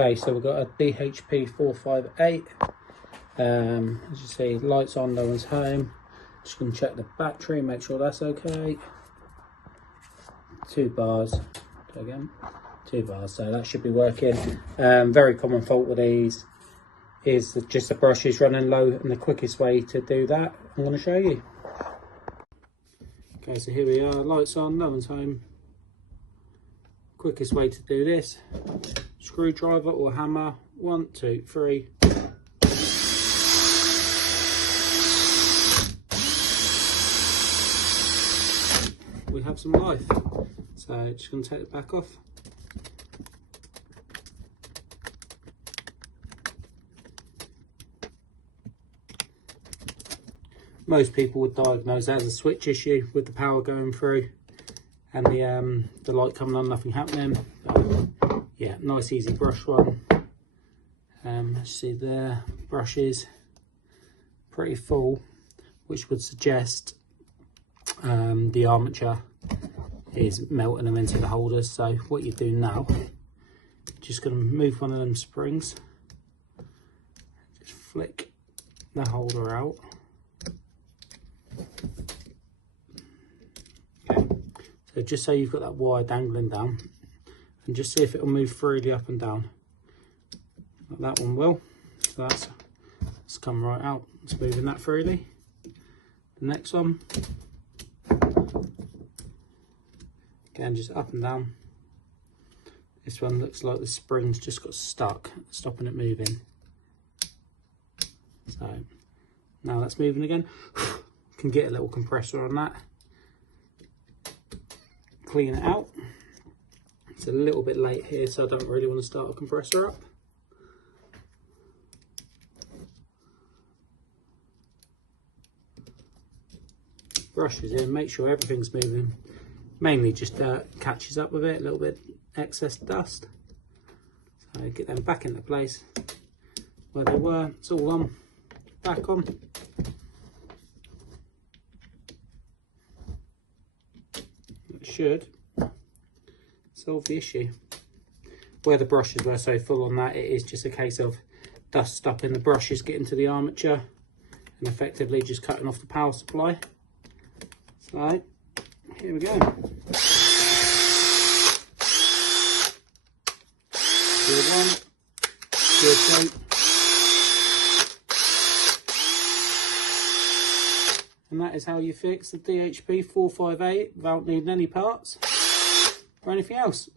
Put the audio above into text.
Okay, so we've got a DHP 458. As you see, lights on, no one's home. Just going to check the battery, make sure that's okay. 2 bars. Again, 2 bars, so that should be working. Very common fault with these is that just the brush is running low, and the quickest way to do that, I'm going to show you. Okay, so here we are, lights on, no one's home. Quickest way to do this, screwdriver or hammer, 1, 2, 3. We have some life. So just going to take it back off. Most people would diagnose that as a switch issue with the power going through and the light coming on, nothing happening. Yeah, nice easy brush one. As you see there, brush is pretty full, which would suggest the armature is melting them into the holders. So what you do now, just going to move one of them springs, just flick the holder out. Okay, so just so you've got that wire dangling down, and just see if it'll move freely up and down. That one will. So that's come right out. It's moving that freely. The next one, again, just up and down. This one looks like the spring's just got stuck, stopping it moving. So now that's moving again. Can get a little compressor on that. Clean it out. It's a little bit late here, so I don't really want to start a compressor up. Brushes in, make sure everything's moving. Mainly just catches up with it, a little bit excess dust. So get them back into place where they were. It's all on, back on. It should solve the issue. Where the brushes were so full on that, it is just a case of dust stopping the brushes getting to the armature and effectively just cutting off the power supply. So here we go. Good one, good shape. And that is how you fix the DHP 458 without needing any parts or anything else.